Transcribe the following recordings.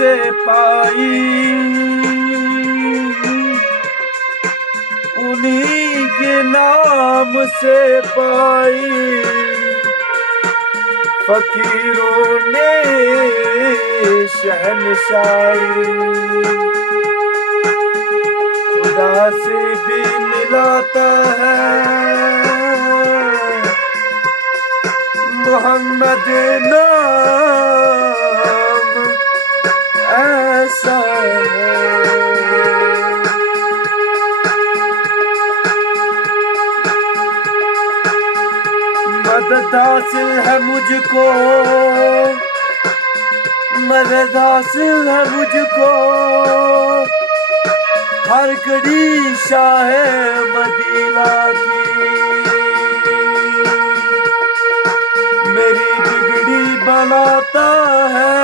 से पाई, उन्हीं के नाम से पाई। फकीरों ने शहनशाही खुदा से भी मिलाता है। मोहम्मद नाम ऐसा है। मदद हासिल है मुझको, मदद हासिल है मुझको, हर घड़ी शाह मदीना की। मेरी बिगड़ी बनाता है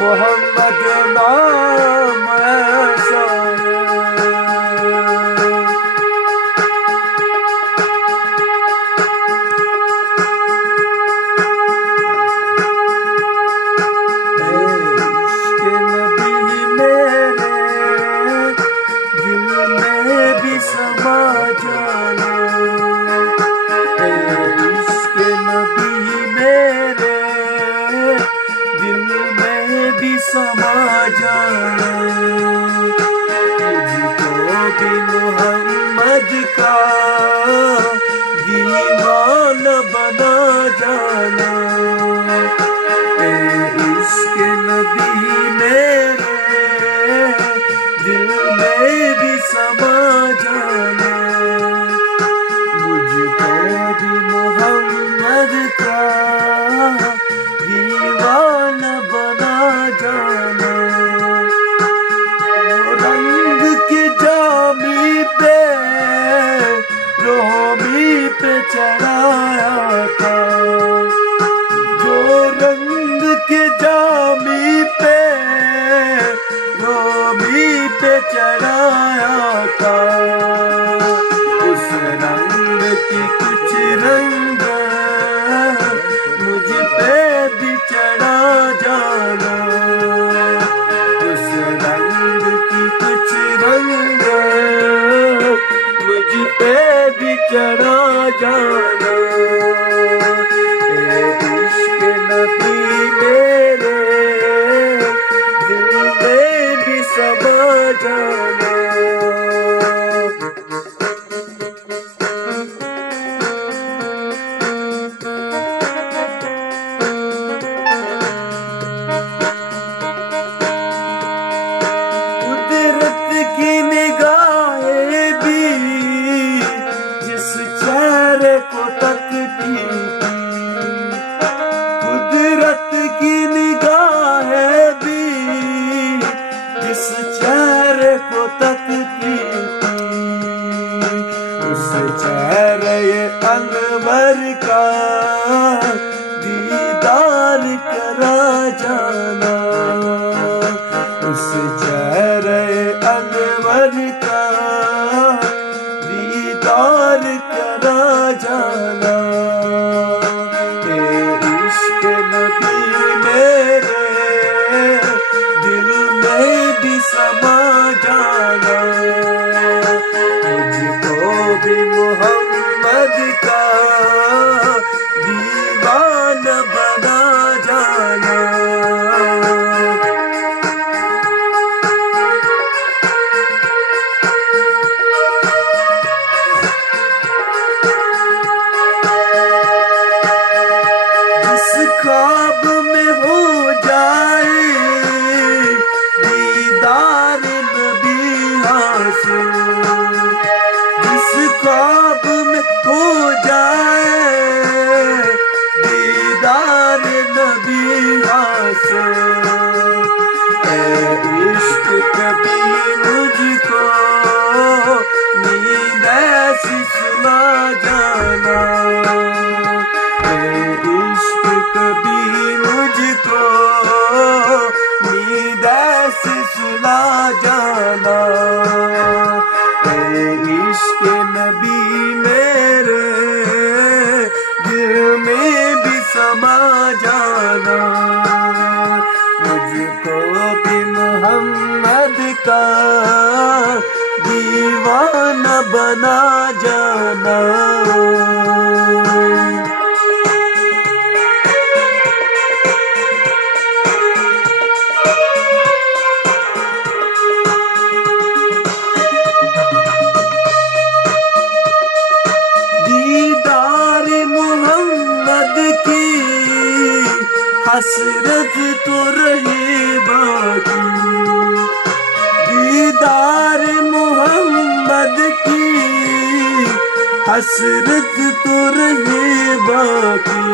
मोहम्मद नाम ऐसा है। समा जाना मुझको भी मोहम्मद का दीवाना बना जाना। इश्क नबी मेरे दिल में भी समा जाना। मुझको भी मोहम्मद का दीवाना बना जाना। रंग के जामी पे रोमी पे चढ़ाया था, जो रंग के जामी पे रोमी पे चढ़ाया था। उस रंग की कुछ रंग मुझ पे भी चढ़ा जाना। उस रंग की कुछ रंग मुझ पे भी चढ़ा जाना। इश्क नबी मेरे दिल में भी समा जाना। की निगाहें भी जिस चेहरे को तकती, कुदरत की निगाहें भी जिस चेहरे को तकती, उस चेहरे अनवर का दीदार करा जाना। उस चेहरे अनवर का दीदार करा जाना। इश्क नबी मेरे दिल में भी समा जाना। मुझको भी मोहम्मद का दीवाना बना जाना। ख्वाब में हो जाए दीदार नबी हासिल, जिस ख्वाब में हो जाए दीदार नबी हासिल। इश्क कभी मुझको नींद ऐसी सुला जाना। कभी मुझको नींद ऐसे सुला जाना। इश्क नबी मेरे दिल में भी समा जाना। बना जाना। दीदार मोहम्मद की हसरत तो रहे बाकी, दीदार मोहम्मद की हसरत तो रहे बाकी।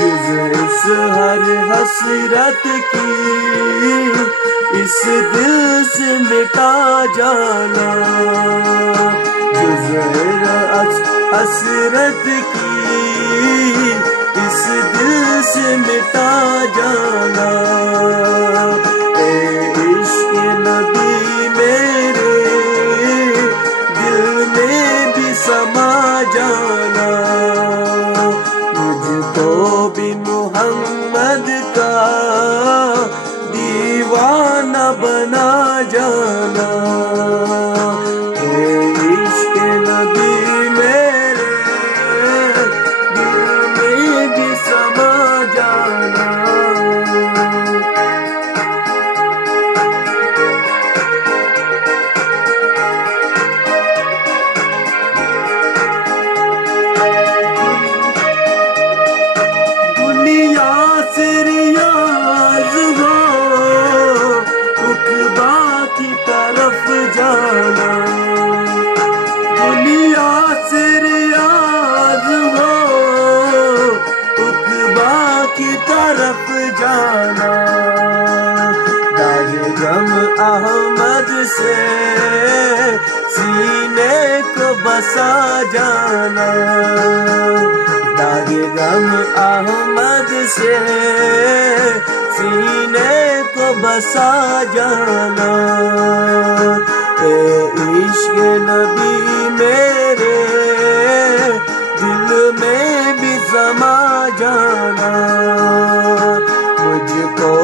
इस हर हसरत की इस दिल से मिटा जाना। हसरत की इस दिल से मिटा जाना। ए इश्क़ नबी मेरे दिल में भी समा जाना। मुझको भी मोहम्मद का दीवाना बना जाना। अहमद से सीने को बसा जाना। दागे गम अहमद से सीने को बसा जाना। ए इश्क़ नबी मेरे दिल में भी समा जाना। मुझको